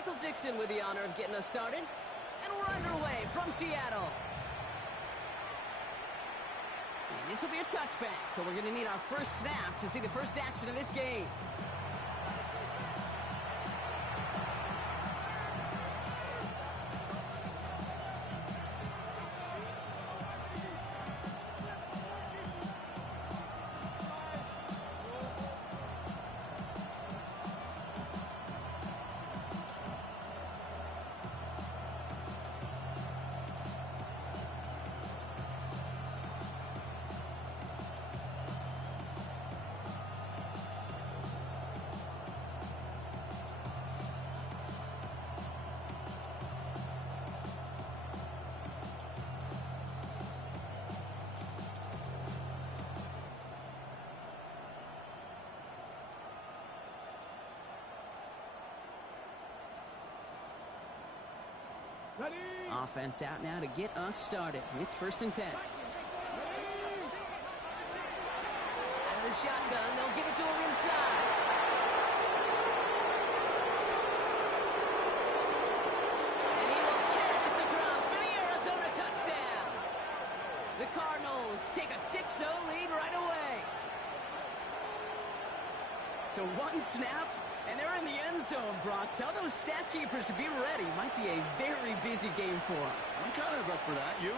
Michael Dixon with the honor of getting us started. And we're underway from Seattle. And this will be a touchback, so we're going to need our first snap to see the first action of this game. Offense out now to get us started. It's 1st and 10. Out of the shotgun, they'll give it to him inside. And he will carry this across for the Arizona touchdown. The Cardinals take a 6-0 lead right away. So one snap, and they're in the end zone, Brock. Tell those stat keepers to be ready. Might be a very busy game for them. I'm kind of up for that. You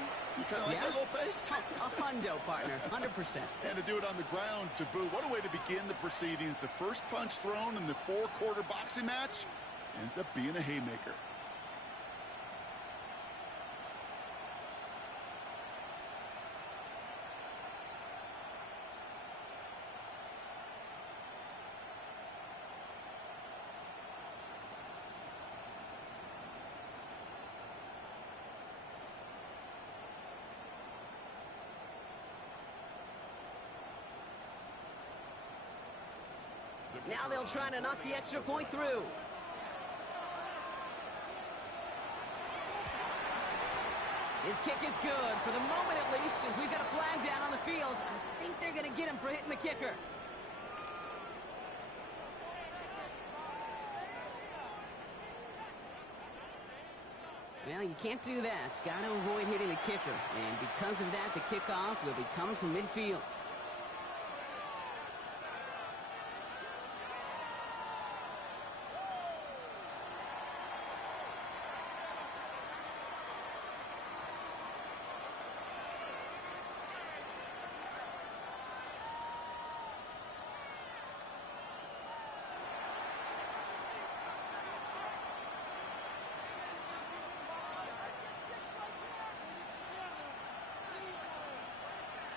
kind of like that little pace? A hundo, partner. 100%. And to do it on the ground to boot. What a way to begin the proceedings. The first punch thrown in the 4-quarter boxing match ends up being a haymaker. Now they'll try to knock the extra point through. His kick is good, for the moment at least, as we've got a flag down on the field. I think they're going to get him for hitting the kicker. Well, you can't do that. Got to avoid hitting the kicker. And because of that, the kickoff will be coming from midfield.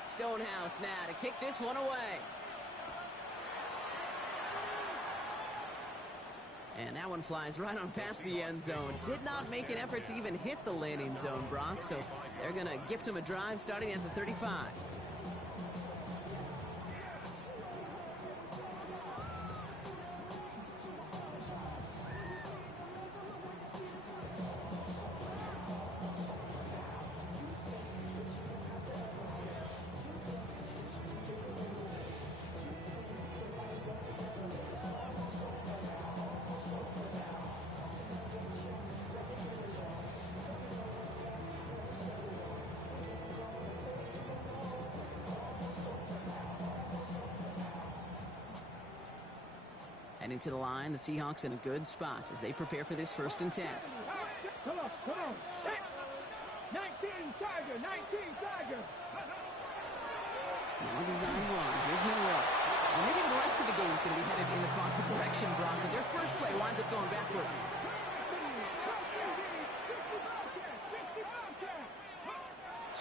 Stonehouse now to kick this one away. And that one flies right on past the end zone. Did not make an effort to even hit the landing zone, Brock. So they're going to gift him a drive starting at the 35. Heading to the line, the Seahawks in a good spot as they prepare for this 1st and 10. Come on. 19 Tiger, 19 Tiger. Now a design run. Here's Milrow. Well, maybe the rest of the game is going to be headed in the proper direction, Brock, but their first play winds up going backwards.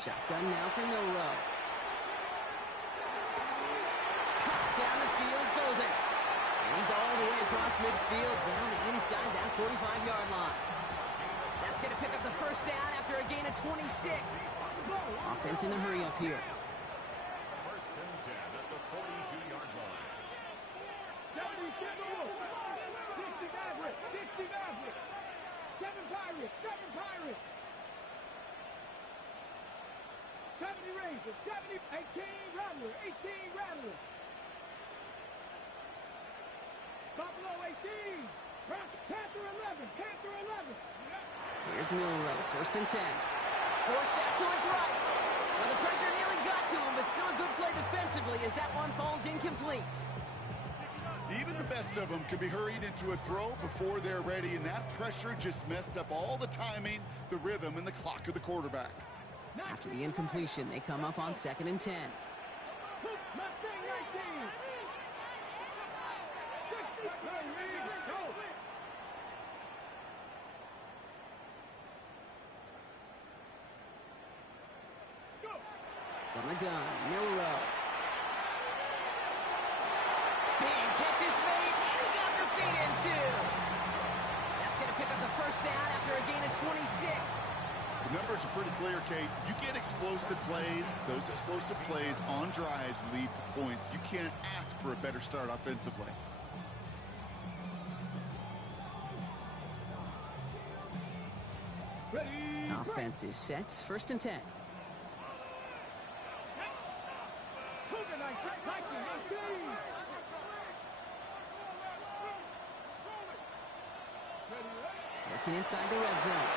Shotgun now for Milrow. Cut down the field, Golden. He's all the way across midfield, down inside that 45-yard line. That's going to pick up the first down after a gain of 26. Offense in the hurry-up here. 1st and 10 at the 42-yard line. 60 Maverick. 7 Pirates. 70 Rangers. 18 Rattlers. Buffalo 18. Panther 11. Panther 11. Here's Milrow, 1st and 10. Forced out to his right. Well, the pressure nearly got to him, but still a good play defensively as that one falls incomplete. Even the best of them can be hurried into a throw before they're ready, and that pressure just messed up all the timing, the rhythm, and the clock of the quarterback. After the incompletion, they come up on 2nd and 10. Mustang 19. 60. Go. From the gun, Milrow. Big catch is made, and he got the feet in too. That's going to pick up the 1st down after a gain of 26. The numbers are pretty clear, Kate. You get explosive plays. Those explosive plays on drives lead to points. You can't ask for a better start offensively. Ready. Offense is set, 1st and 10. Cougar 19. Working inside the red zone.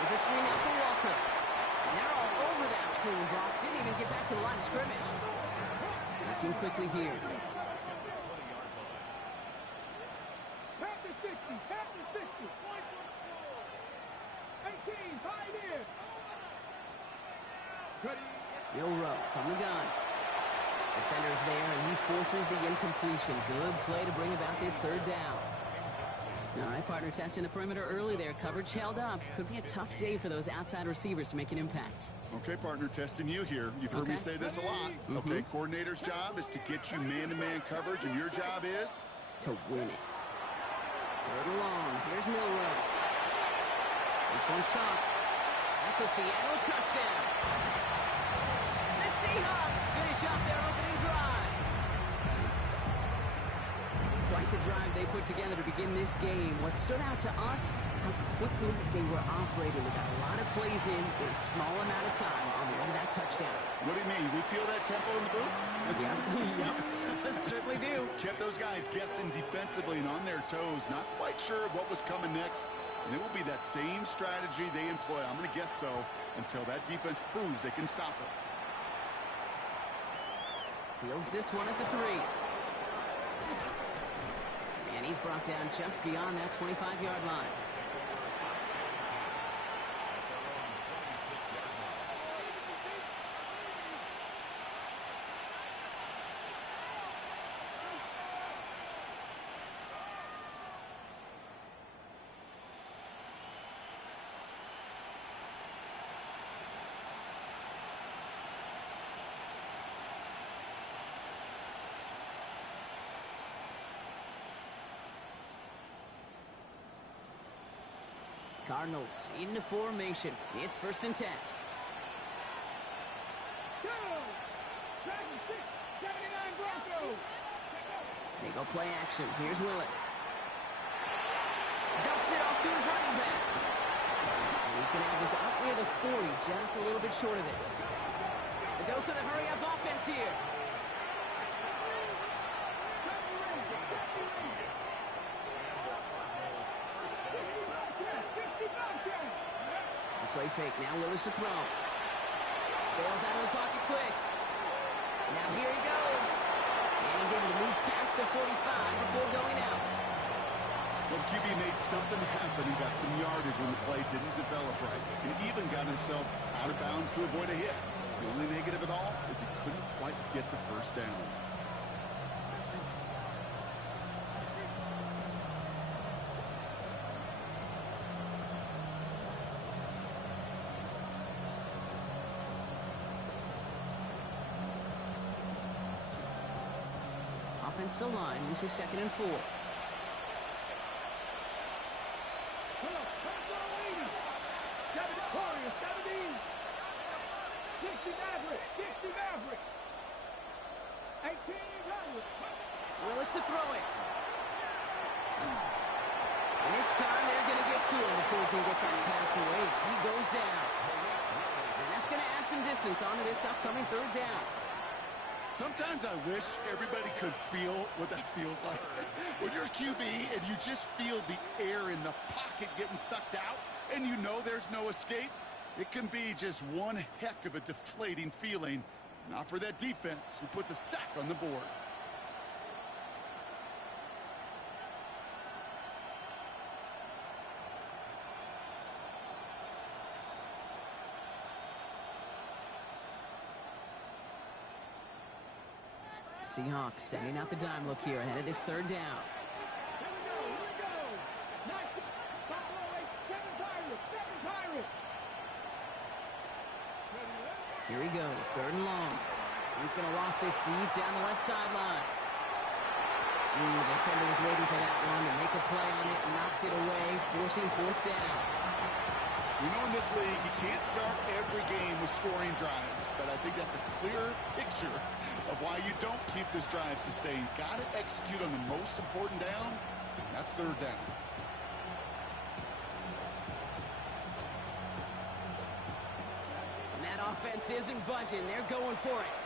There's a screen out for Walker. And they're all over that screen, Brock. Didn't even get back to the line of scrimmage. Working quickly here. Panther 60. Panther 60. 18. Pioneers. Ready. Milrow from the gun. Defender's there, and he forces the incompletion. Good play to bring about this 3rd down. All right, partner, testing the perimeter early there. Coverage held up. Could be a tough day for those outside receivers to make an impact. Okay, partner, testing you here. You've heard me say this a lot. Okay, coordinator's job is to get you man-to-man coverage, and your job is? To win it. 3rd and long. Here's Milrow. This one's caught. That's a Seattle touchdown. The Seahawks finish off their opening drive. Quite the drive they put together to begin this game. What stood out to us, how quickly they were operating. They got a lot of plays in a small amount of time on the way to that touchdown. What do you mean? We feel that tempo in the booth? Yeah, certainly do. Kept those guys guessing defensively and on their toes, not quite sure of what was coming next. And it will be that same strategy they employ, I'm going to guess so, until that defense proves they can stop it. Fields this one at the 3. And he's brought down just beyond that 25-yard line. Cardinals into formation. It's 1st and 10. Go. Dragon 6. 79 Broncos. They go play action. Here's Willis. Dumps it off to his running back. And he's going to have this up near the 40, just a little bit short of it. A dose of the hurry-up offense here. Play fake. Now Willis to throw. Bails out of the pocket quick. Now here he goes. And he's able to move past the 45 before going out. Well, QB made something happen. He got some yardage when the play didn't develop right. And even got himself out of bounds to avoid a hit. The only negative at all is he couldn't quite get the 1st down. Offensive line. This is 2nd and 4. Willis to throw it. And this time they're going to get to him before he can get that pass away. So he goes down. And that's going to add some distance onto this upcoming 3rd down. Sometimes I wish everybody could feel what that feels like. When you're a QB and you just feel the air in the pocket getting sucked out and you know there's no escape, it can be just one heck of a deflating feeling. Not for that defense who puts a sack on the board. Seahawks sending out the dime look here ahead of this third down. Here we go. Nice. Buffalo 8, 7 Pirates, 7 Pirates. Here he goes, third and long. He's going to loft this deep down the left sideline. The defender was waiting for that one to make a play on it, knocked it away, forcing fourth down. You know, in this league, you can't start every game with scoring drives, but I think that's a clear picture of why you don't keep this drive sustained. Got to execute on the most important down, and that's third down. And that offense isn't budging. They're going for it.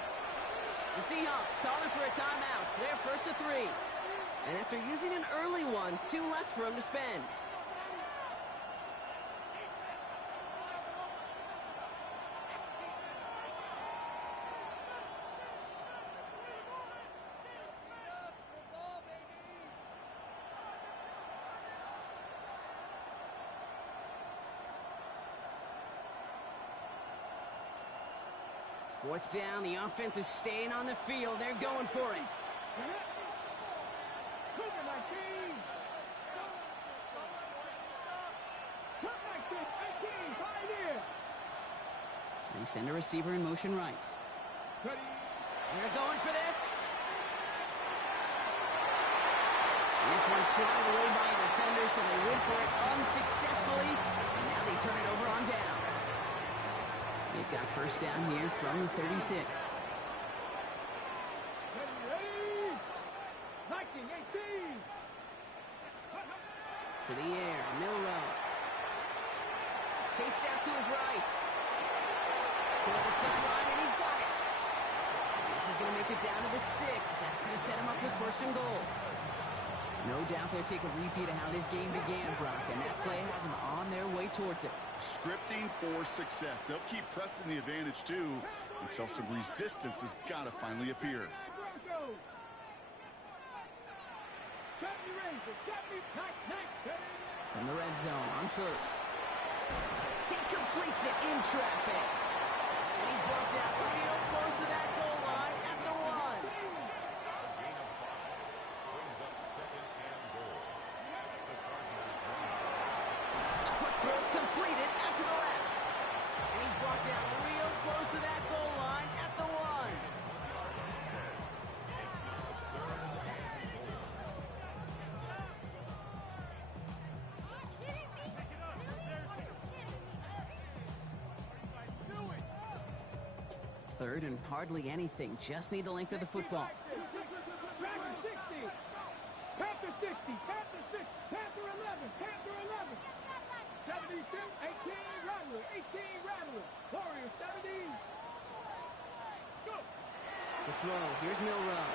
The Seahawks calling for a timeout. They're first to 3. And after using an early one, 2 left for them to spend. Fourth down, the offense is staying on the field. They're going for it. Cougar 19. 18, 5 here. They send a receiver in motion right. Ready. They're going for this. And this one's swatted away by a defender, so they went for it unsuccessfully. And now they turn it over on downs. They've got first down here from the 36. Ready. 19, 18. To the air, Milrow. Chased out to his right. To the sideline, and he's got it. This is going to make it down to the 6. That's going to set him up with first and goal. No doubt they'll take a repeat of how this game began, Brock, and that play has them on their way towards it. Scripting for success. They'll keep pressing the advantage, too, until some resistance has got to finally appear. From the red zone on first. He completes it in traffic. And he's brought down real close to that goal line at the 1. Gain of 5 brings up second and goal. The Cardinals run. A quick throw completed out to the left. And he's brought down real close to that goal line at the 1. Third and hardly anything. Just need the length of the football. Panther 60. Panther 60. Panther 6. Panther 11. Panther 11. 72. 18. Rattler. 18. Rattler. Warrior 70. Go. To throw. Here's Milrow.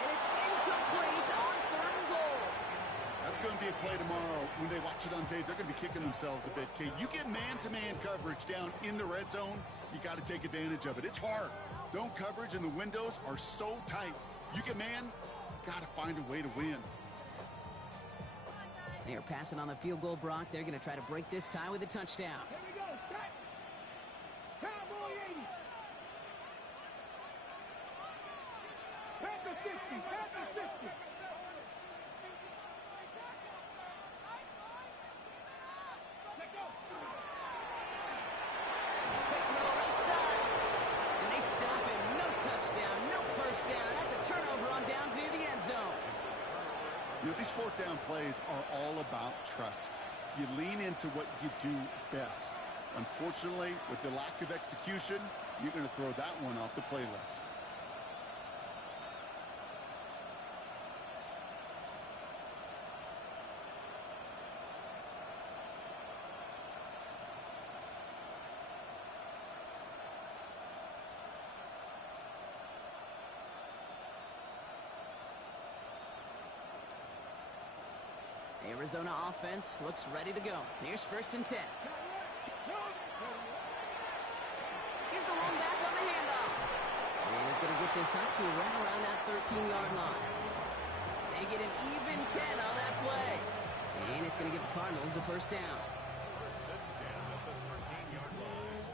And it's incomplete on third and goal. That's going to be a play tomorrow. When they watch it on tape, they're going to be kicking themselves a bit, Kate. You get man-to-man coverage down in the red zone, you got to take advantage of it. It's hard. Zone coverage and the windows are so tight. You get man, got to find a way to win. They are passing on the field goal, Brock. They're going to try to break this tie with a touchdown. Here we go. Set. Cowboy 80. Panther 60. Panther 60. Let go. Quick throw right side. And they stop him. No touchdown, no first down. That's a turnover on downs near the end zone. You know, these fourth down plays are all about trust. You lean into what you do best. Unfortunately, with the lack of execution, you're going to throw that one off the playlist. Arizona offense looks ready to go. Here's 1st and 10. Here's the one back on the handoff. And he's going to get this up to right around that 13-yard line. They get an even 10 on that play. And it's going to give the Cardinals a 1st down. First and 10 at the 13-yard line.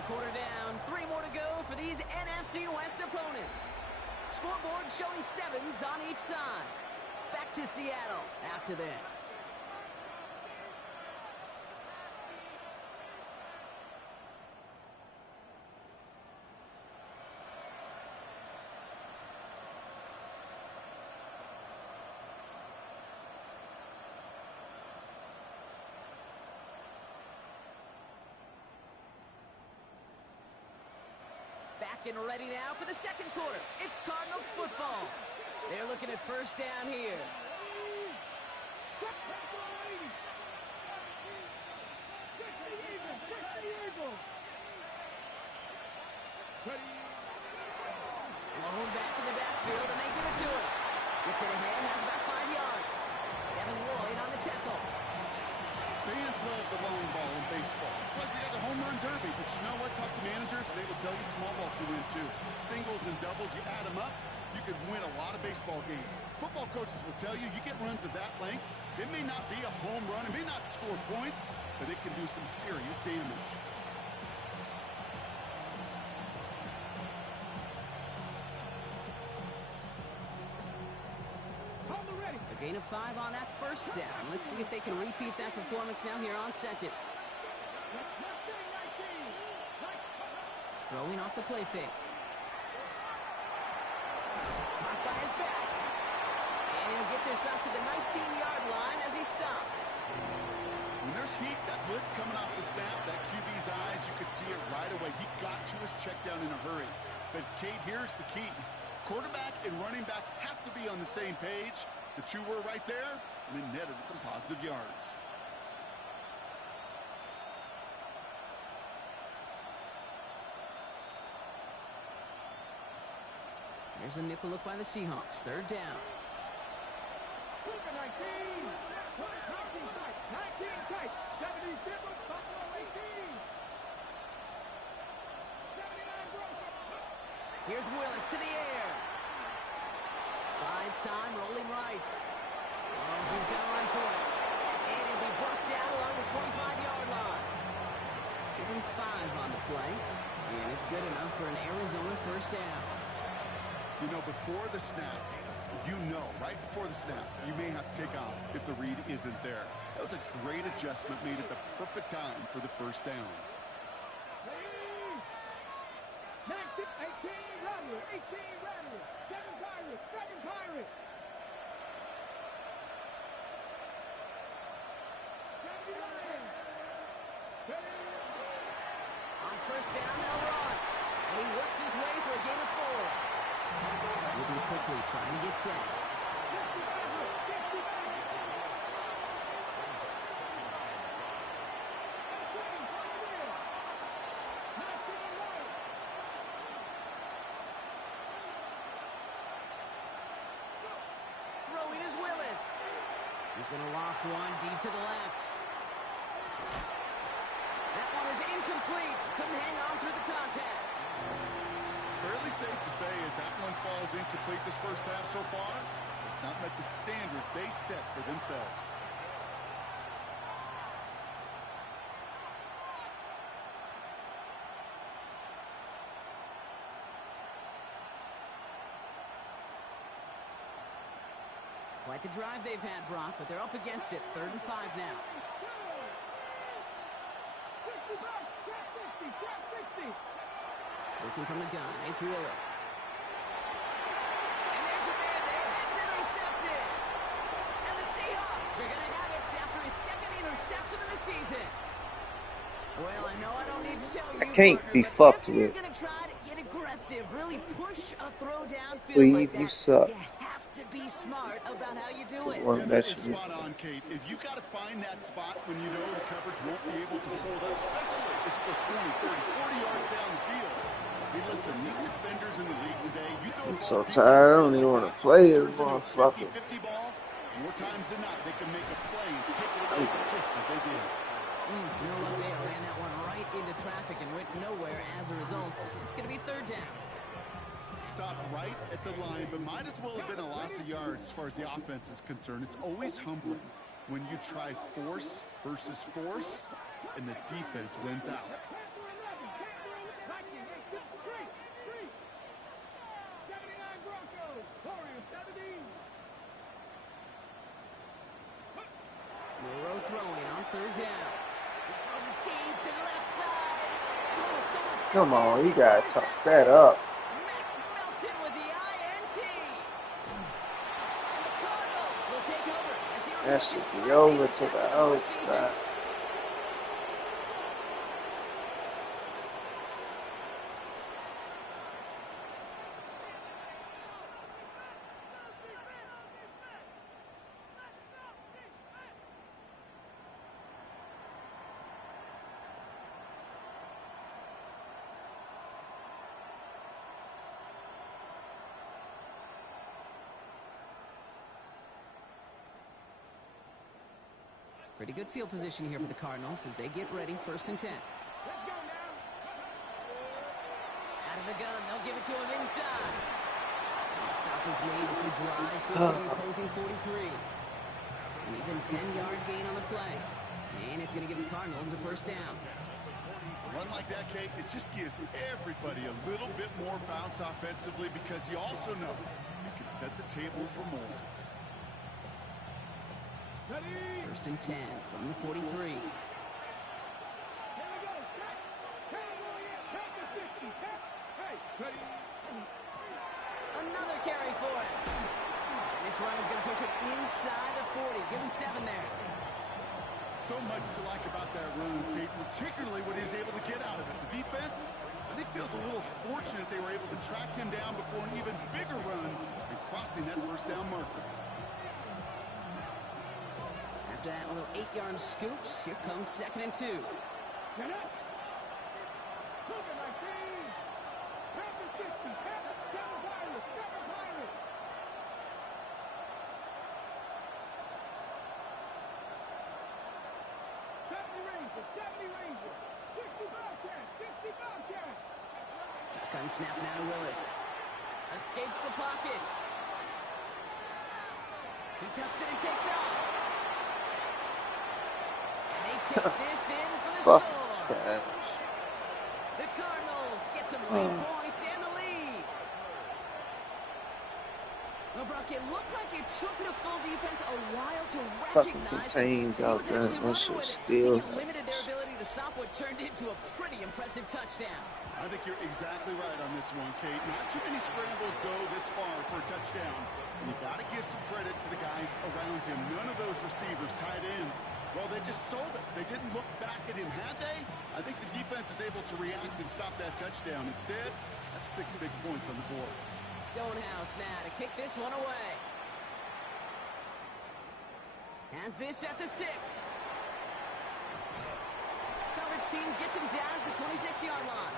A quarter down, 3 more to go for these NFC West opponents. Scoreboard showing 7s on each side. Back to Seattle after this. Back and ready now for the 2nd quarter. It's Cardinals football. They're looking at 1st down here. Blown back in the backfield, and they give it to him. Gets it ahead, has about 5 yards. Devin Lloyd on the tackle. Fans love the long ball in baseball. It's like they got the home run derby, but you know what? Talk to managers, and they will tell you small ball can win too. Singles and doubles, you add them up, you can win a lot of baseball games. Football coaches will tell you, you get runs of that length, it may not be a home run, it may not score points, but it can do some serious damage. So gain of 5 on that 1st down. Let's see if they can repeat that performance now here on 2nd. Throwing off the play fake. Caught by his back. And he'll get this up to the 19-yard line as he stopped. When there's heat, that blitz coming off the snap, that QB's eyes, you could see it right away. He got to his check down in a hurry. But, Kate, here's the key. Quarterback and running back have to be on the same page. The two were right there, and then netted some positive yards. Here's a nickel look by the Seahawks. 3rd down. Here's Willis to the air. Buys time, rolling right. Oh, he's going to run for it. And he'll be brought down along the 25-yard line. Give him 5 on the play. And it's good enough for an Arizona 1st down. You know, before the snap, right before the snap, you may have to take off if the read isn't there. That was a great adjustment made at the perfect time for the 1st down. 18 Rattler, 7 Pirates, 7 Pirates. 70 Lions. On 1st down, they'll run. And he works his way for a gain of 4. Moving quickly, trying to get set. Throwing is Willis. He's going to loft one deep to the left. That one is incomplete. Couldn't hang on through the contact. Fairly safe to say as that one falls incomplete this 1st half so far, it's not met the standard they set for themselves. Quite the drive they've had, Brock, but they're up against it. 3rd and 5 now. Looking from the gun, it's Willis. And there's a man there. It's intercepted. And the Seahawks are going to have it after his 2nd interception of the season. Well, I know I don't need to tell you, Can't partner, be but fucked if you're with. going to try to get aggressive, really push a throw downfield Cleve, like that, you suck. you have to be smart about how you do it. One Yeah, that is message. spot on, Kate. If you got to find that spot when you know the coverage won't be able to hold up, especially as you go 20, 30, 40 yards down the field. Hey, listen, these defenders in the league today, you throw Well, so defense tired. I don't like even want that to play this turns into a motherfucker. 50-50 ball. More times than not, they can make a play and take it away just as they did. No luck there. Ran that one right into traffic and went nowhere as a result. It's going to be third down. Stopped right at the line, but might as well have been a loss of yards as far as the offense is concerned. It's always humbling when you try force versus force, and the defense wins out. Moreau throwing on third down. From deep to the left side. Oh, someone's Come on, you still gotta toss that up. Max Melton with the INT. And the Cardinals will take over as the That should be over to the outside. Pretty good field position here for the Cardinals as they get ready, 1st and 10. Out of the gun, they'll give it to him inside. And the stop is made as he drives this to the opposing 43. An even 10-yard gain on the play. And it's going to give the Cardinals a 1st down. A run like that, Kate, it just gives everybody a little bit more bounce offensively because you also know you can set the table for more. 1st and 10 from the 43. Another carry for him. This run is going to push it inside the 40. Give him 7 there. So much to like about that run, Kate, particularly what he was able to get out of it. The defense, I think, feels a little fortunate they were able to track him down before an even bigger run and crossing that 1st down marker. After that little 8-yard scoop, here comes 2nd and 2. Shotgun snap now to Willis. Escapes the pocket. He tucks it and takes off. They take this in for the Fuck score. trash. The Cardinals get some late points and the lead. Well, Brock, it looked like it took the full defense a while to Fucking recognize contains that he out was there. actually That running shit with it. still. It limited their ability to stop what turned into a pretty impressive touchdown. I think you're exactly right on this one, Kate. Not too many scrambles go this far for a touchdown. And you got to give some credit to the guys around him. None of those receivers, tight ends, well, they just sold it. They didn't look back at him, had they? I think the defense is able to react and stop that touchdown. Instead, that's 6 big points on the board. Stonehouse now to kick this one away. Has this at the 6. Coverage team gets him down at the 26-yard line.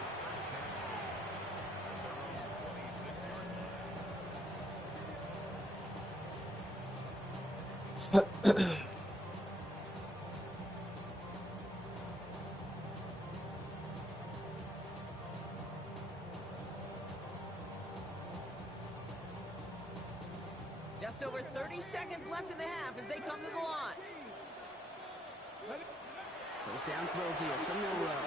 Just over 30 seconds left in the half as they come to the line. 1st down throw here from Milrow.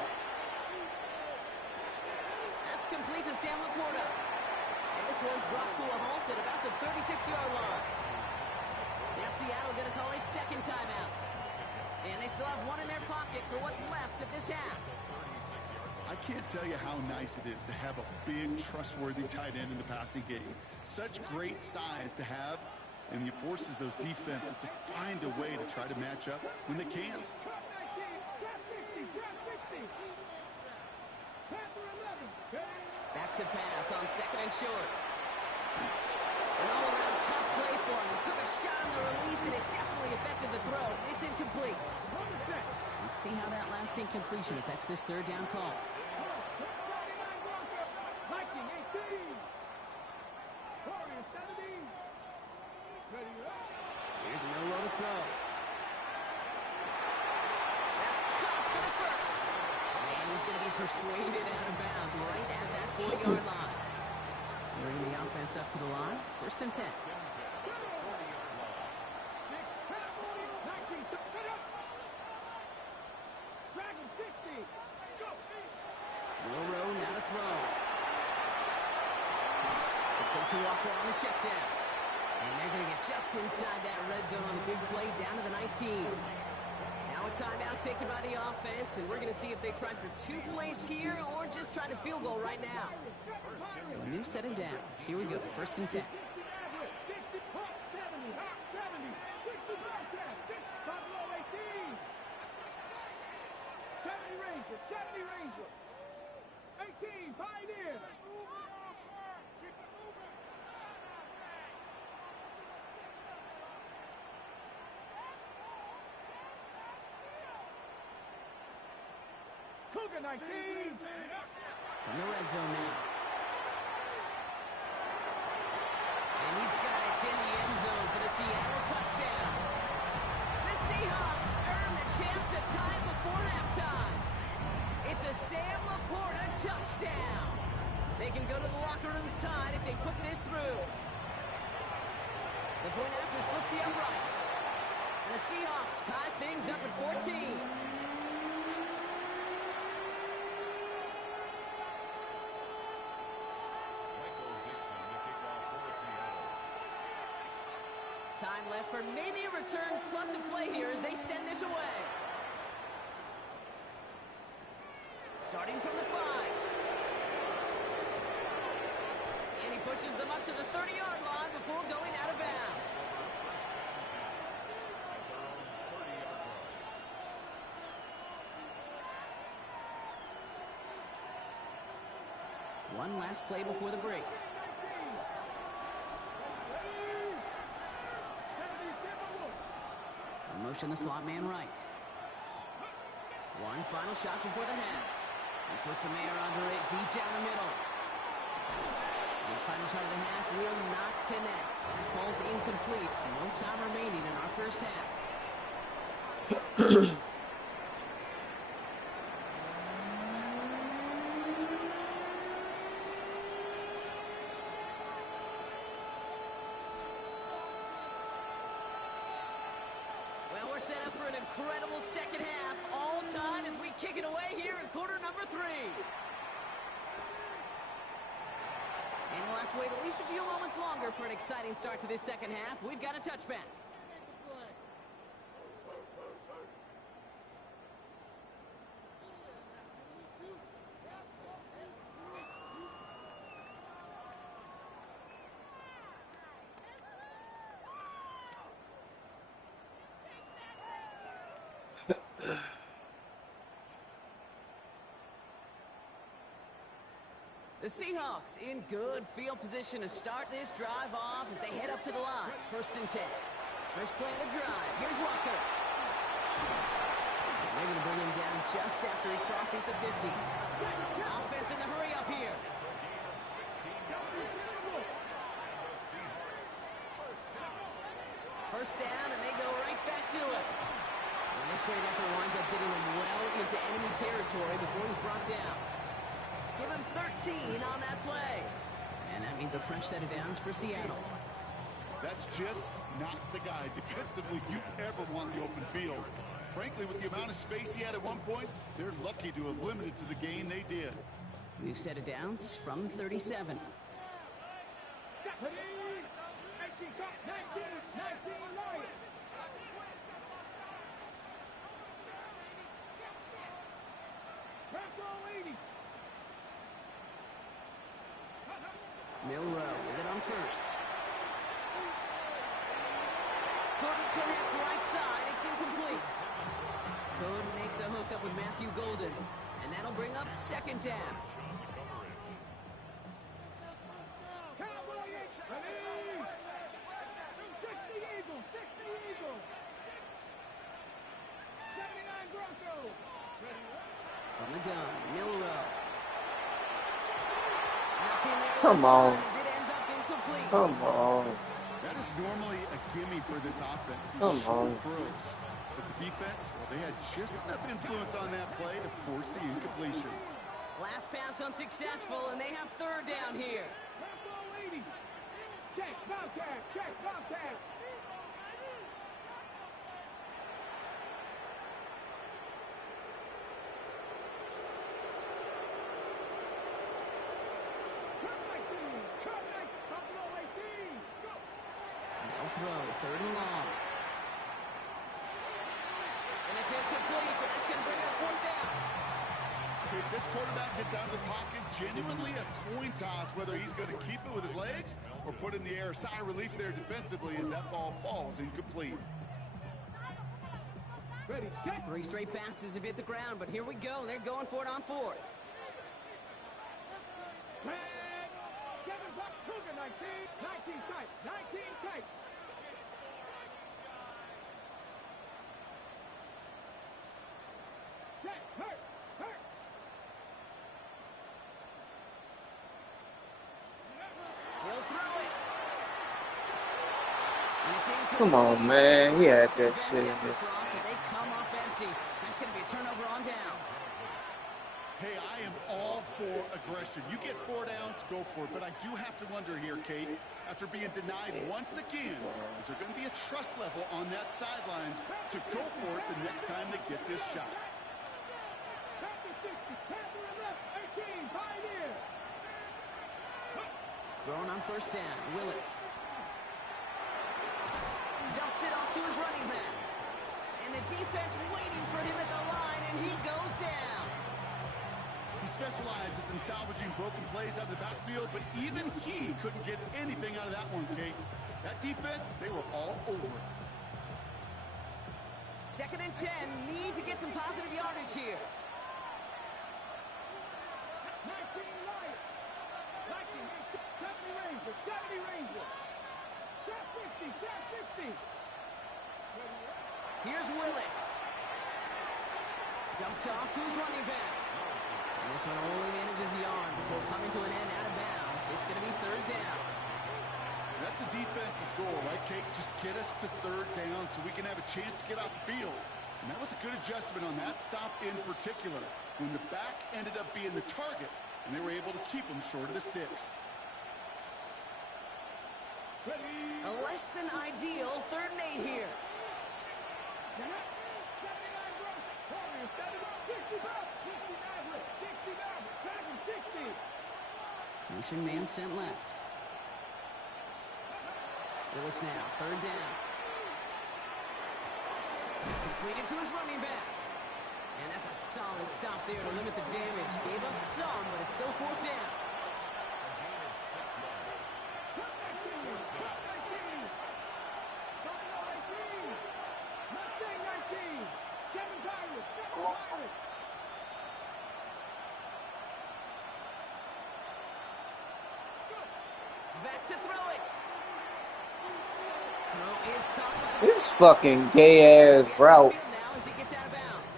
That's complete to Sam Laporta. And this one's brought to a halt at about the 36-yard line. Now Seattle going to call it 2nd timeout. And they still have one in their pocket for what's left of this half. I can't tell you how nice it is to have a big, trustworthy tight end in the passing game. Such great size to have, and he forces those defenses to find a way to try to match up when they can't. Back to pass on 2nd and short. An all-around tough play for him. He took a shot on the release, and it definitely affected the throw. It's incomplete. Let's see how that last incompletion affects this 3rd down call. persuaded out of bounds right at that 40-yard line. Bringing the offense up to the line. 1st and 10. Milrow now to throw. To Walker on the check down. And they're going to get just inside that red zone on the big play down to the 19. Now a timeout taken by the offense, and we're going to see if they try for 2 plays here or just try to field goal right now. So a new set of downs. Here we go, 1st and 10. Cougar 19. From the red zone now. And he's got it in the end zone for the Seattle touchdown. The Seahawks earn the chance to tie it before halftime. It's a Sam Laporta touchdown. They can go to the locker rooms tied if they put this through. The point after splits the uprights. And the Seahawks tie things up at 14. Time left for maybe a return plus a play here as they send this away. Starting from the 5. And he pushes them up to the 30-yard line before going out of bounds. One last play before the break. Motion the slot man right. One final shot before the half. He puts a man under it deep down the middle. His final shot of the half will not connect. That falls incomplete. No time remaining in our first half. Set up for an incredible second half, all tied as we kick it away here in quarter number 3. And we'll have to wait at least a few moments longer for an exciting start to this second half. We've got a touchback. The Seahawks in good field position to start this drive off as they head up to the line. 1st and 10. First play of the drive. Here's Walker. They're going to bring him down just after he crosses the 50. Offense in the hurry up here. First down, and they go right back to it. And this great effort winds up getting him well into enemy territory before he's brought down. Give him 13 on that play. And that means a fresh set of downs for Seattle. That's just not the guy defensively you ever want the open field. Frankly, with the amount of space he had at one point, they're lucky to have limited to the gain they did. New set of downs from the 37. Milrow with it on first. Couldn't connect right side. It's incomplete. Couldn't make the hook up with Matthew Golden. And that'll bring up second down. From the gun, Milrow. Come on. As it ends up incomplete. Come on. That is normally a gimme for this offense. These Come short on. throws. But the defense, well, they had just enough influence on that play to force the incompletion. Last pass unsuccessful, and they have third down here. Left ball 80. Check, Bobcat, check, Bobcat. They'll throw, third and long. And it's incomplete, so that's going to bring up fourth down. If this quarterback gets out of the pocket, genuinely a coin toss whether he's going to keep it with his legs or put it in the air. Sigh of relief there defensively as that ball falls incomplete. Ready, check. 3 straight passes have hit the ground, but here we go. They're going for it on fourth. Flag. 7 bucks, Cougar, 19 tight, 19 tight. Check, hurt. He'll throw it. And it's incomplete. Come on, man. He had that shit in But this. they come up empty. That's going to be a turnover on downs. Hey, I am all for aggression. You get 4 downs, go for it. But I do have to wonder here, Kate, after being denied once again, is there going to be a trust level on that sidelines to go for it the next time they get this shot? Thrown on first down, Willis. Dumps it off to his running back. And the defense waiting for him at the line, and he goes down. He specializes in salvaging broken plays out of the backfield, but even he couldn't get anything out of that one, Kate. That defense, they were all over it. 2nd and 10, need to get some positive yardage here. 70 Ranger. Shot 50. Here's Willis. Dumped off to his running back. And this one only manages the arm before coming to an end out of bounds. It's going to be third down. That's a defense's goal, right, Kate? Just get us to third down so we can have a chance to get off the field. And that was a good adjustment on that stop in particular, when the back ended up being the target, and they were able to keep him short of the sticks. A less than ideal 3rd and 8 here. Motion man sent left. Willis now, 3rd down. Completed to his running back. And that's a solid stop there to limit the damage. Gave up some, but it's still 4th down. Back to throw it. Throw is caught by the This fucking gay ass route. now as he gets out of bounds.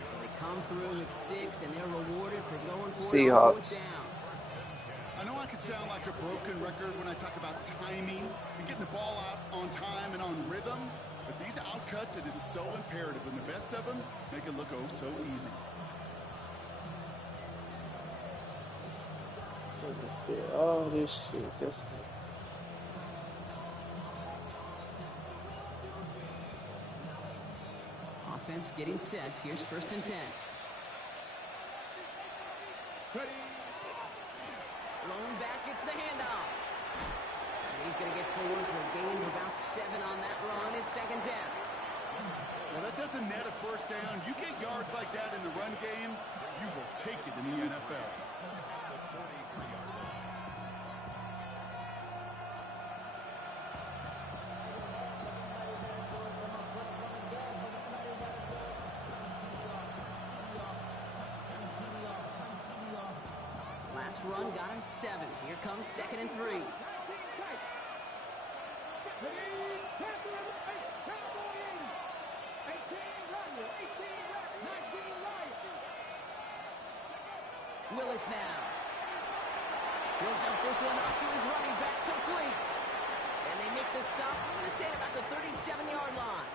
So they come through with 6, and they're rewarded for going for it on Seahawks. 4th down. I know I could sound like a broken record when I talk about timing and getting the ball out on time and on rhythm, but these outcuts, it is so imperative, and the best of them make it look oh so easy. All this shit. That's Offense getting set. Here's 1st and 10. Lone back gets the handoff. And he's going to get forward for a gain of about 7 on that run. It's 2nd down. Well, that doesn't net a first down. You get yards like that in the run game, you will take it in the NFL. Last run got him 7. Here comes 2nd and 3. Willis now. He'll dump this one off to his running back, complete. And they make the stop, I'm going to say at about the 37-yard line.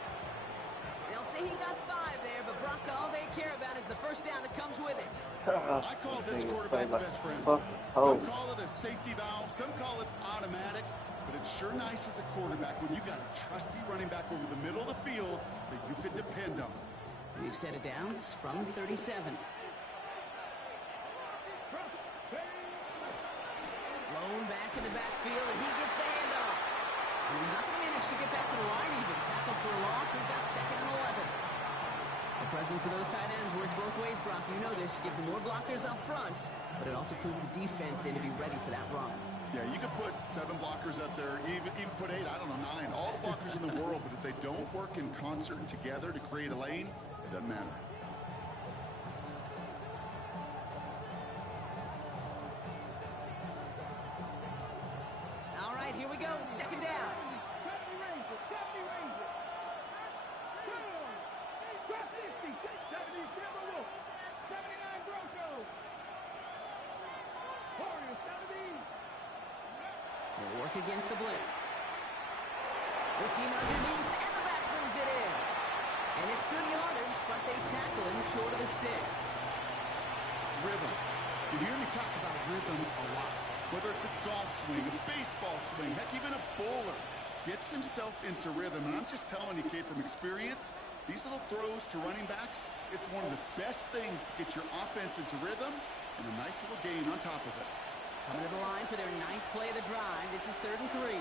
They'll say say he got 5 there, but Brock, all they care about is the first down that comes with it. I call this nigga play quarterback's like best friend. fucking Some hoe. call it a safety valve, some call it automatic, but it's sure nice as a quarterback when you got a trusty running back over the middle of the field that you can depend on. We've set it downs from 37. Lone back in the backfield, and he gets the handoff. And he's not going to manage to get back to the line even. Tackled for a loss. We've got 2nd and 11. The presence of those tight ends works both ways, Brock. You know this. Gives them more blockers up front, but it also proves the defense in to be ready for that run. Yeah, you could put 7 blockers up there, even put 8, I don't know, 9, all the blockers in the world, but if they don't work in concert together to create a lane, it doesn't matter. All right, here we go. 2nd down. 70 Rangers, 70 Rangers. 50, 70 Timberwolves, 79 Broncos. Warriors, 70. They'll work against the blitz. Looking underneath, and the back brings it in. And it's good yardage, but they tackle him short of the sticks. Rhythm. You hear me talk about rhythm a lot. Whether it's a golf swing, a baseball swing, heck, even a bowler gets himself into rhythm. And I'm just telling you, kid, from experience, these little throws to running backs, it's one of the best things to get your offense into rhythm and a nice little gain on top of it. Coming to the line for their 9th play of the drive. This is 3rd and 3.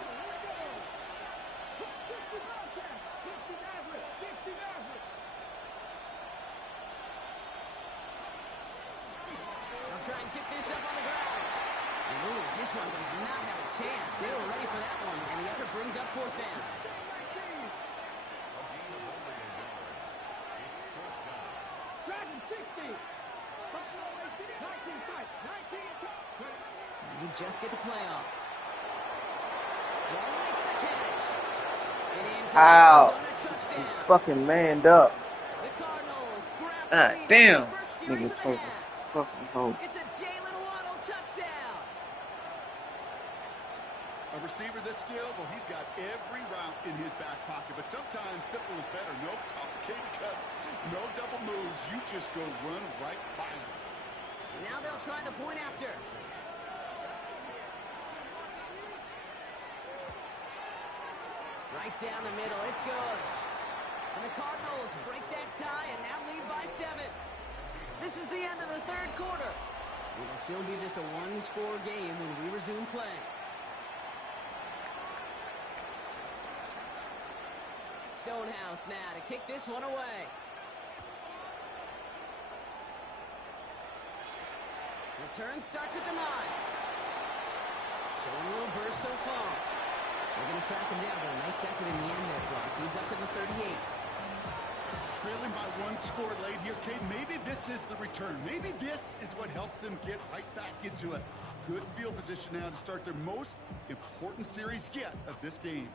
They'll try and get this up on the ground. And ooh, this one does not have a chance. They were ready for that one, and the effort brings up 4th down. Dragon 60. Buffalo 19 fight. 19. And you just get the playoff. Well, makes the catch. It in for Ow. Arizona touchdown. He's fucking manned up. The Cardinals grab the Ah, lead in damn. the first series Nigga of the play like half. fucking hoe. It's a Jalen Waddle touchdown. A receiver this skilled, well, he's got every route in his back pocket. But sometimes simple is better. No complicated cuts, no double moves. You just go run right by him. Now they'll try the point after. Right down the middle. It's good. And the Cardinals break that tie and now lead by 7. This is the end of the 3rd quarter. It'll still be just a 1-score game when we resume play. Stonehouse now to kick this one away. Return starts at the 9. Showing a little burst so far. They're going to track him down, but a nice effort in the end there, Brock. He's up to the 38. Trailing by 1 score late here, Cade. Maybe this is the return. Maybe this is what helps them get right back into a good field position now to start their most important series yet of this game.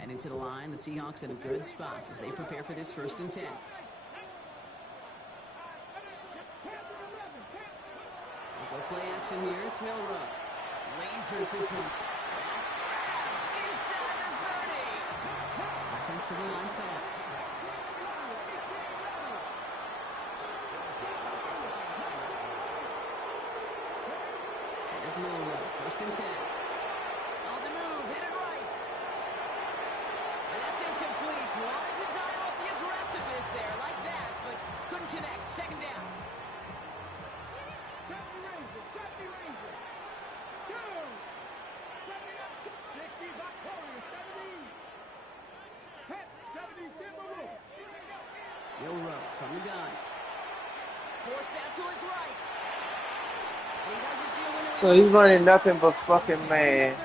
And into the line, the Seahawks in a good spot as they prepare for this 1st and 10. Go play action here. It's Milrow. Lasers this one. That's grabbed inside the 30. Offensive line fast. There's Milrow. 1st and 10. On the move. Hit it right. And that's incomplete. Wanted to dial up the aggressiveness there like that, but couldn't connect. 2nd down. Milrow from the gun. Forced out to his right. And he doesn't see a winner. So he's running nothing but fucking man.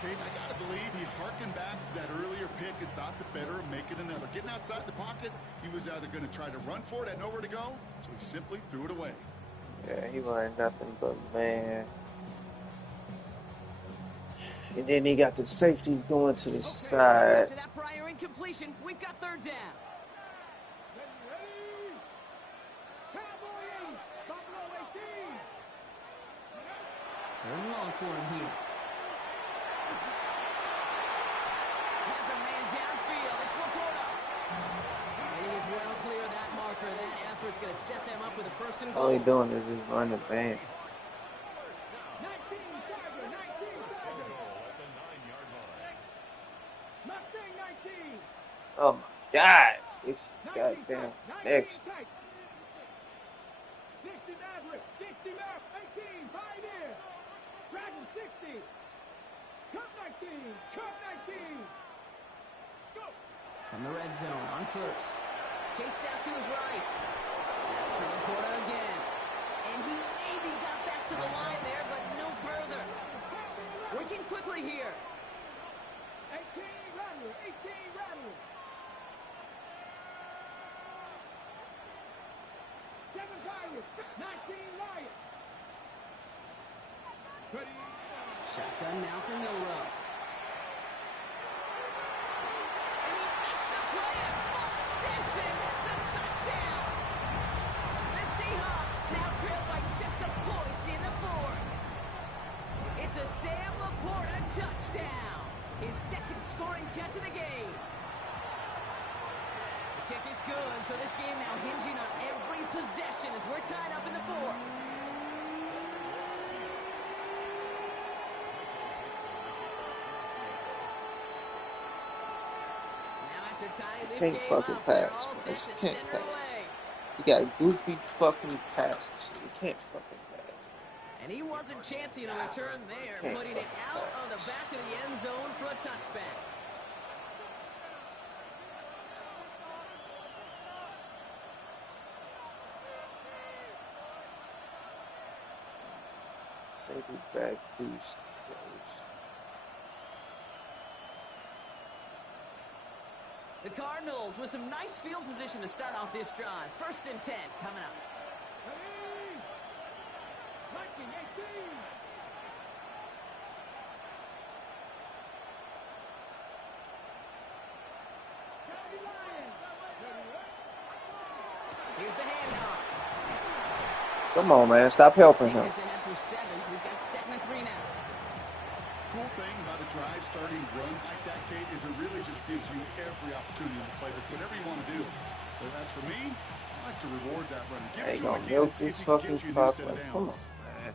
Cade, I got to believe he harkened back to that earlier pick and thought the better of making another. Getting outside the pocket, he was either going to try to run for it, had nowhere to go, so he simply threw it away. Yeah, he running nothing but man. And then he got the safeties going to the side. After that prior incompletion, we've got 3rd down. Third and long for him here. That's going to set them up with a first and All goal. they doing is just run the band. 19 Tiger, 19 Tiger. Mustang 19. Oh my God! It's 19 goddamn tight, 19 next. tight. 60 Maverick, 60 left, 18 Pioneer. Dragon 60. Cup 19, Cup 19. Scope. From the red zone on first. Chased out to his right. That's Laporta again. And he maybe got back to the line there, but no further. Working quickly here. 18 Rattler, 18 Rattler. 7 Pirate, 19 Riot. Ready. Shotgun now for Milrow. And he makes the play at full extension. That's a touchdown. The Seahawks now trail by just a point in the fourth. It's a Sam Laporta touchdown. His second scoring catch of the game. The kick is good, so this game now hinging on every possession as we're tied up in the fourth. Can't fucking pass, man. Just can't pass. You got goofy fucking passes. You can't fucking pass. And he wasn't chancing a return there, Can't putting it fucking out on the pass. back of the end zone for a touchback. Safety back boost goes. The Cardinals with some nice field position to start off this drive. 1st and 10 coming up. Ready. 19, 18. County Lions. Here's the handoff. Come on, man. Stop helping Take him. this ahead for 7. We've got 2nd and 3 now. Cool thing about a drive starting run like that, Kate, is it really just gives you every opportunity to play with whatever you want to do. But as for me, I like to reward that run. Give They it to him gonna again milk and see this if he can fucking get you a new clock. set of Like, come on, downs. man.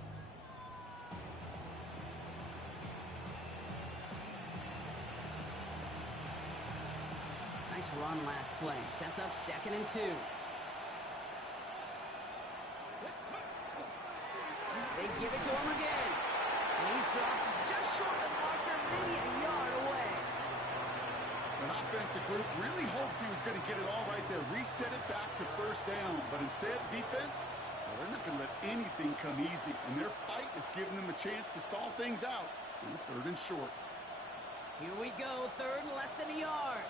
Nice run last play. Sets up 2nd and 2. They give it to him again. And he's dropped just short of the marker, maybe a yard away. An offensive group really hoped he was going to get it all right there, reset it back to 1st down. But instead, defense, well, they're not going to let anything come easy. And their fight is giving them a chance to stall things out on 3rd and short. Here we go. 3rd and less than a yard.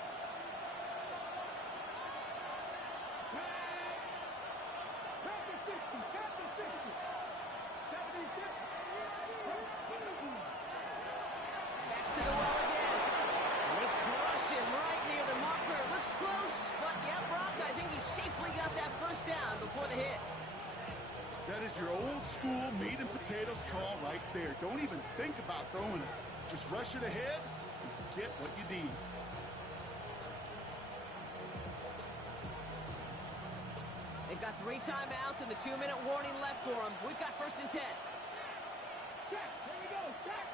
Captain 60, Captain 60. 76. Back to the well again. And they crush him right near the marker. It looks close, but yeah, Brock, I think he safely got that 1st down before the hit. That is your old school meat and potatoes call right there. Don't even think about throwing it. Just rush it ahead and get what you need. They've got 3 timeouts and the 2-minute warning left for them. We've got 1st and 10. Check. There we go. Check.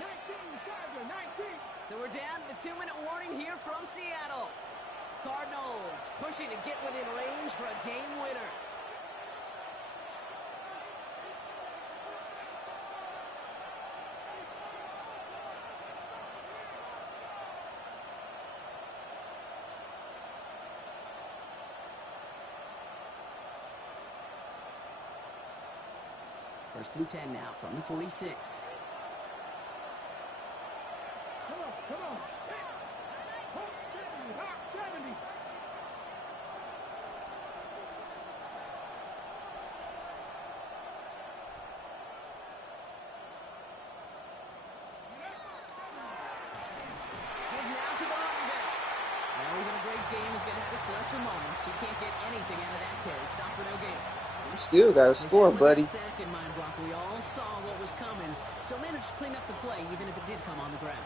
19 Tiger, 19. So we're down to the 2-minute warning here from Seattle. Cardinals pushing to get within range for a game winner. First and 10 now from the 46. Come on, come on. Hawk 70, Hawk 70. Give now to the running back. Now even a great game is going to have its lesser moments. You can't get anything out of that carry. Stop for no gain. You still got to score, buddy. Sack in mind, Brock. We all saw what was coming, so managed to clean up the play, even if it did come on the ground.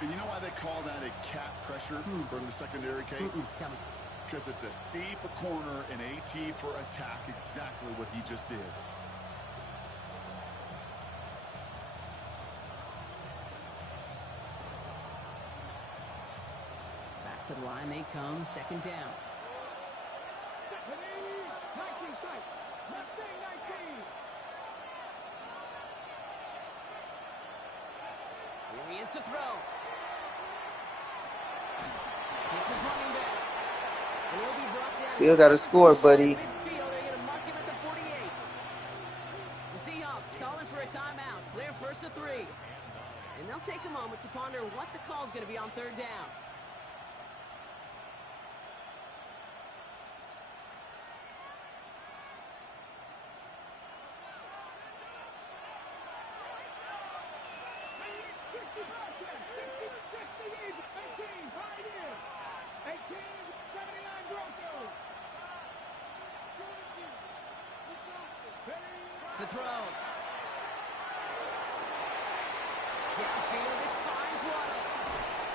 And you know why they call that a cat pressure from the secondary, Kate? Tell me. Because it's a C for corner and a T for attack. Exactly what he just did. Back to the line they come, second down. 19 sight. Left wing 19. Here he is to throw. Hits his running back. And he'll be brought down. Still got to score, buddy. Midfield, they're going to mark him at the 48. The Seahawks calling for a timeout. So they're first to 3. And they'll take a moment to ponder what the call is going to be on third down. To throw. Downfield, this finds Waddle.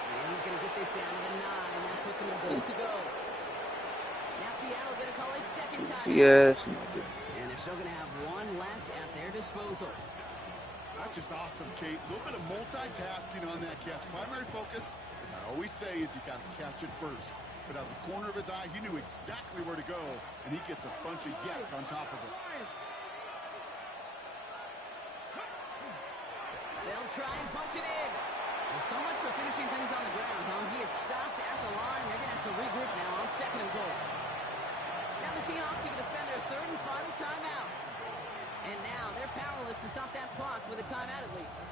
And he's going to get this down to the 9. That puts him in goal to go. Now Seattle going to call it second time. Yes. And they're still going to have one left at their disposal. That's just awesome, Kate. A little bit of multitasking on that catch. Primary focus, as I always say, is you got to catch it first. But out of the corner of his eye, he knew exactly where to go, and he gets a bunch of yak on top of it. They'll try and punch it in. Well, so much for finishing things on the ground, huh? He is stopped at the line. They're going to have to regroup now on second and goal. Now the Seahawks are going to spend their third and final timeout. And now they're powerless to stop that clock with a timeout at least.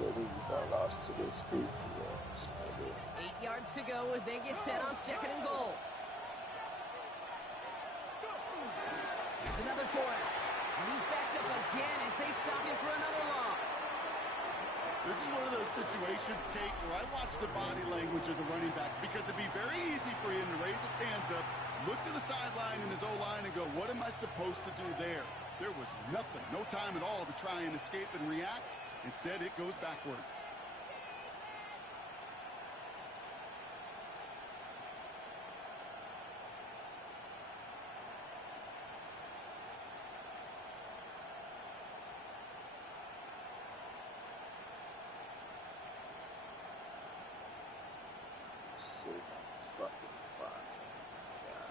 We got lost to this goofy ass. 8 yards to go as they get set on second and goal. Here's another four-out. And he's backed up again as they stop him for another loss. This is one of those situations, Kate, where I watch the body language of the running back because it'd be very easy for him to raise his hands up, look to the sideline in his O-line and go, what am I supposed to do there? There was nothing, no time at all to try and escape and react. Instead, it goes backwards.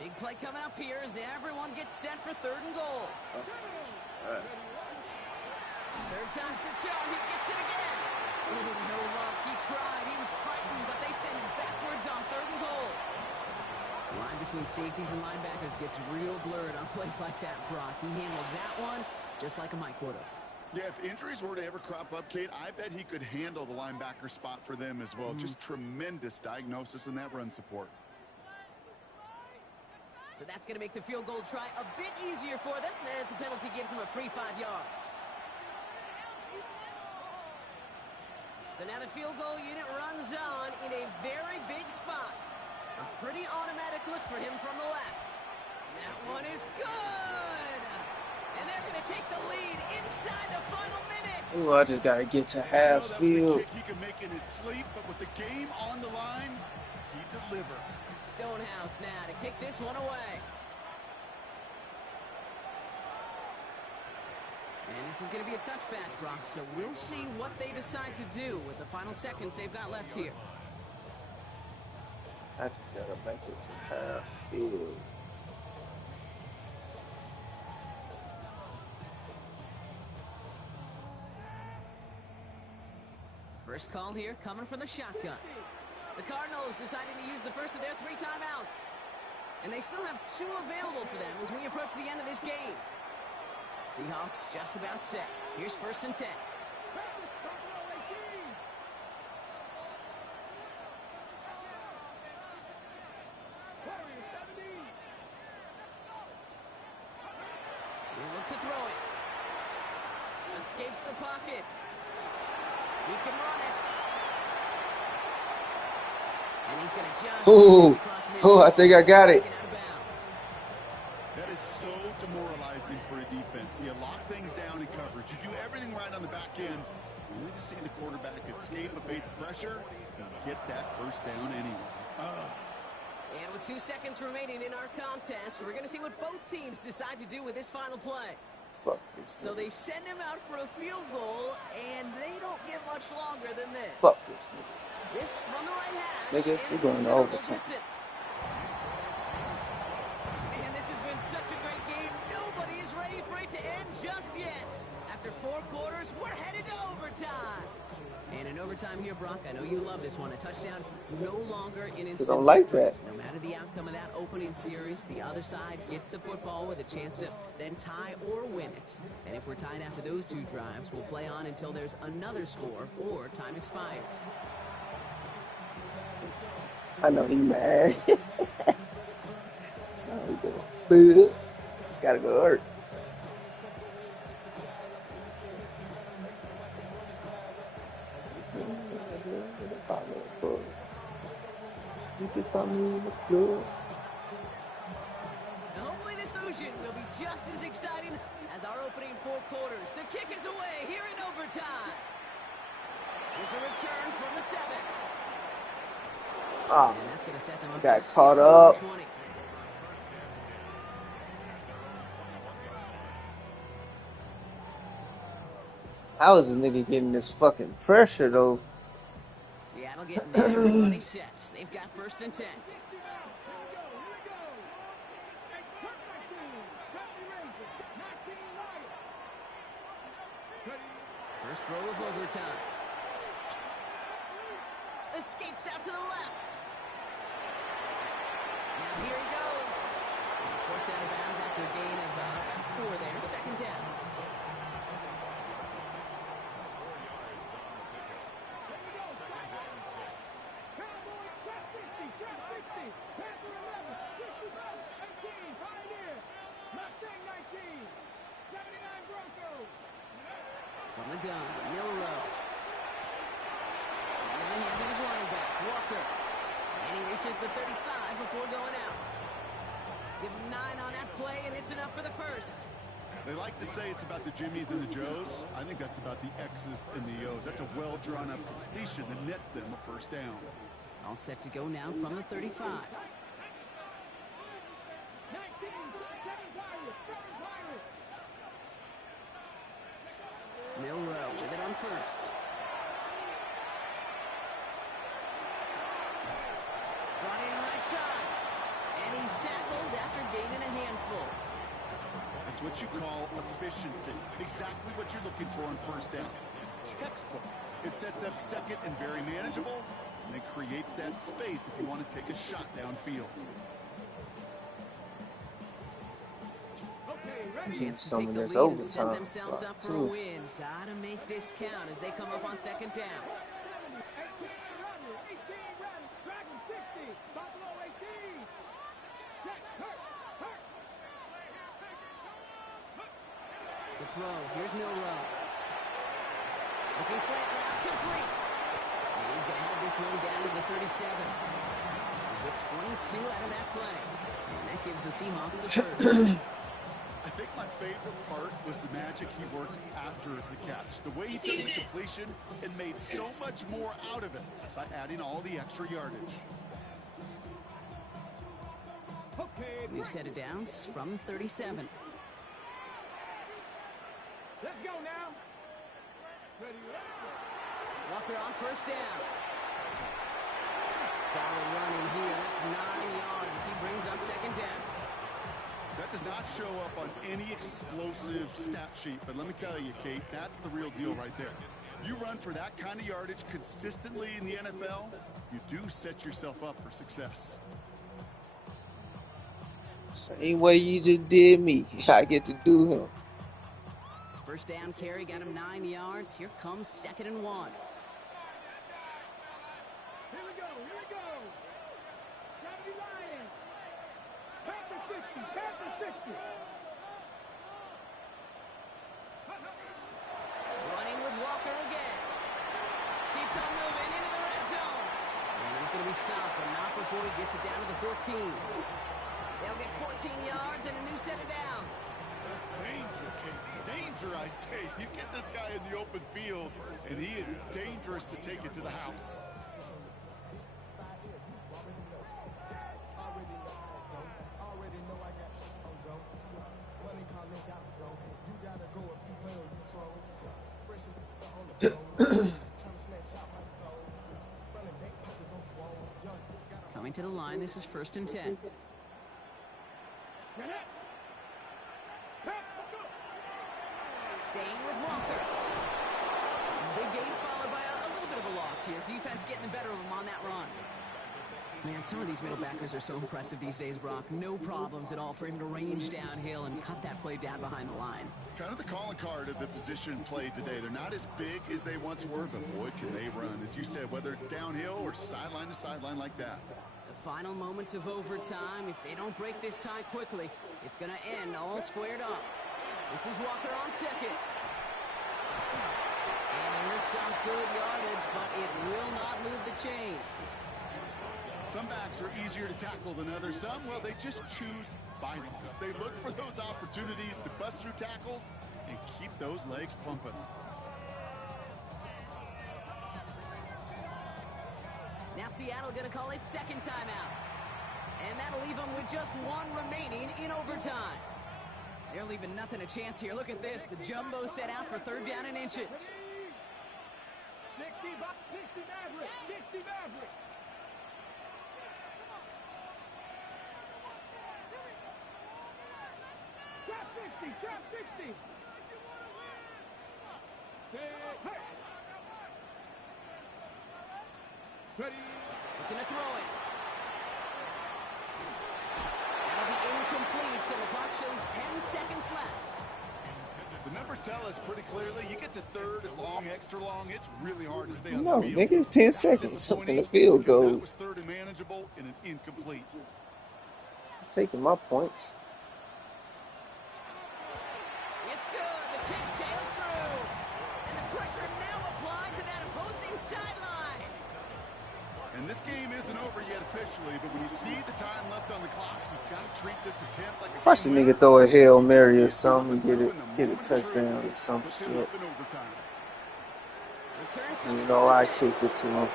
Big play coming up here as everyone gets set for third and goal. Third time's the charm. He gets it again. Ooh, no luck. He tried. He was frightened, but they send him backwards on third and goal. The line between safeties and linebackers gets real blurred on plays like that, Brock. He handled that one just like a Mike would have. Yeah, if injuries were to ever crop up, Kate, I bet he could handle the linebacker spot for them as well. Just tremendous diagnosis in that run support. So that's going to make the field goal try a bit easier for them as the penalty gives them a free 5 yards. So now the field goal unit runs on in a very big spot. A pretty automatic look for him from the left. That one is good. And they're going to take the lead inside the final minute. Ooh, I just got to get to half field. He could make in his sleep, but with the game on the line, he delivered. Stonehouse now to kick this one away. And this is going to be a touchback, Brock, so we'll see what they decide to do with the final seconds they've got left here. I just got to make it to half field. First call here coming from the shotgun. The Cardinals decided to use the first of their 3 timeouts. And they still have 2 available for them as we approach the end of this game. Seahawks just about set. Here's first and 10. They look to throw it. Escapes the pocket. He can run it. And he's going to just... Oh, I think I got it. That is so demoralizing. demoralizing for a defense. You lock things down in coverage. You do everything right on the back end. Only to see the quarterback escape, evade the pressure, and get that first down anyway. And with 2 seconds remaining in our contest, we're going to see what both teams decide to do with this final play. Fuck this. So they send him out for a field goal, and they don't get much longer than this. Fuck this nigga. This from the right hash. Nigga, and we're going to considerable overtime. distance. Man, this has been such a great game. Nobody is ready for it to end just yet. After 4 quarters, we're headed to overtime. And in overtime here, Brock, I know you love this one. A touchdown no longer an instant. Don't like victory. that. No matter the outcome of that opening series, the other side gets the football with a chance to then tie or win it. And if we're tied after those 2 drives, we'll play on until there's another score or time expires. I know he mad. No, gotta go hurt. You can find me in the club. Now hopefully this motion will be just as exciting as our opening 4 quarters. The kick is away here in overtime. It's a return from the 7. Ah, And that's going to set them up. got just caught before up. 20. How is this nigga getting this fucking pressure though? Seattle getting everybody set. They've got 1st and 10. First throw of overtime. Escapes out to the left. Now here he goes. He's forced out of bounds after a gain of about 4 there. 2nd down. From the gun, Milrow. In the hands of his running back, Walker. And he reaches the 35 before going out. Give him 9 on that play, and it's enough for the first. They like to say it's about the Jimmies and the Joes. I think that's about the X's and the O's. That's a well-drawn-up completion that nets them a first down. All set to go now from the 35. Milrow with it on first. Brought in right side. And he's tackled after gaining a handful. That's what you call efficiency. Exactly what you're looking for on first down. Textbook. It sets up 2nd and very manageable, and it creates that space if you want to take a shot downfield. Chance to Some take of the this lead and set overtime themselves up for a win. Gotta make this count as they come up on 2nd down. To throw, here's Milrow. Looking slant route, complete. And he's gonna have this one down to the 37. With 22 out of that play. And that gives the Seahawks the first. I think my favorite part was the magic he worked after the catch. The way he took the completion and made so much more out of it by adding all the extra yardage. New set of downs from 37. Let's go now. Walker on 1st down. Solid run in here. That's 9 yards as he brings up 2nd down. That does not show up on any explosive stat sheet, but let me tell you, Kate, that's the real deal right there. You run for that kind of yardage consistently in the NFL, you do set yourself up for success. Same way you just did me. I get to do him. First down carry got him 9 yards. Here comes 2nd and 1. Here we go. Gravity Lions. Panther 50. Running with Walker again. Keeps on moving into the red zone. And he's going to be stopped, but not before he gets it down to the 14. They'll get 14 yards and a new set of downs. Danger, Casey. Danger, I say. You get this guy in the open field, and he is dangerous to take it to the house. Coming to the line, this is 1st and 10. Staying with Walker. Big gain followed by a little bit of a loss here. Defense getting the better of them on that run. Man, some of these middle backers are so impressive these days, Brock. No problems at all for him to range downhill and cut that play down behind the line. Kind of the calling card of the position played today. They're not as big as they once were, but boy, can they run. As you said, whether it's downhill or sideline to sideline like that. The final moments of overtime. If they don't break this tie quickly, it's going to end all squared up. This is Walker on second. And he rips off good yardage, but it will not move the chains. Some backs are easier to tackle than others. Some, well, they just choose violence. They look for those opportunities to bust through tackles and keep those legs pumping. Now Seattle going to call its second timeout. And that'll leave them with just one remaining in overtime. They're leaving nothing a chance here. Look at this. The jumbo set out for 3rd down and inches. 60 Maverick. 60 Maverick. Trap 60. Trap 60. Ready. Looking to throw it. That'll be incomplete, and the clock shows 10 seconds left. The numbers tell us pretty clearly, you get to 3rd and long, extra long, it's really hard to stay on No, the field. nigga, it's 10 That's seconds in disappointing the field because goal. That was 3rd and manageable and an incomplete. Taking my points. It's good. The kick sails through. And the pressure now applied to that opposing sideline. And this game isn't over yet officially, but when you see the time left on the clock, you've got to treat this attempt like a Watch the game nigga winner. throw a Hail Mary or It's something and still get open, a the touchdown moment or some puts him shit. up in overtime. Return And coming you know, for I the kicked 6. it to him.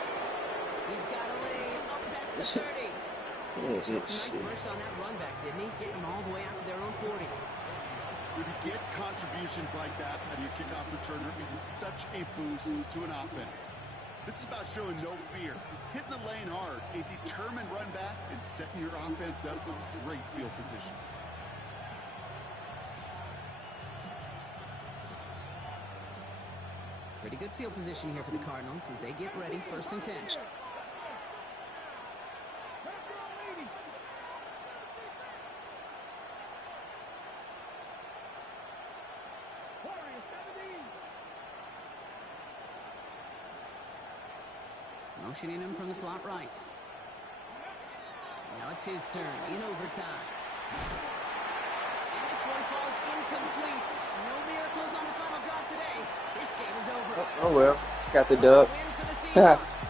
He's got a lane up past the 30. Yeah, Showed some shit. nice burst on that run back, didn't he? Getting them all the way out to their own 40. When you get contributions like that out of your kickoff returner, it is such a boost to an offense. This is about showing no fear, hitting the lane hard, a determined run back, and setting your offense up with great field position. Pretty good field position here for the Cardinals as they get ready, 1st and 10. Motioning him from the slot right. Now it's his turn in overtime. And this one falls incomplete. No miracles on the final drive today. This game is over. Oh well, got the dub. Win for the Seahawks.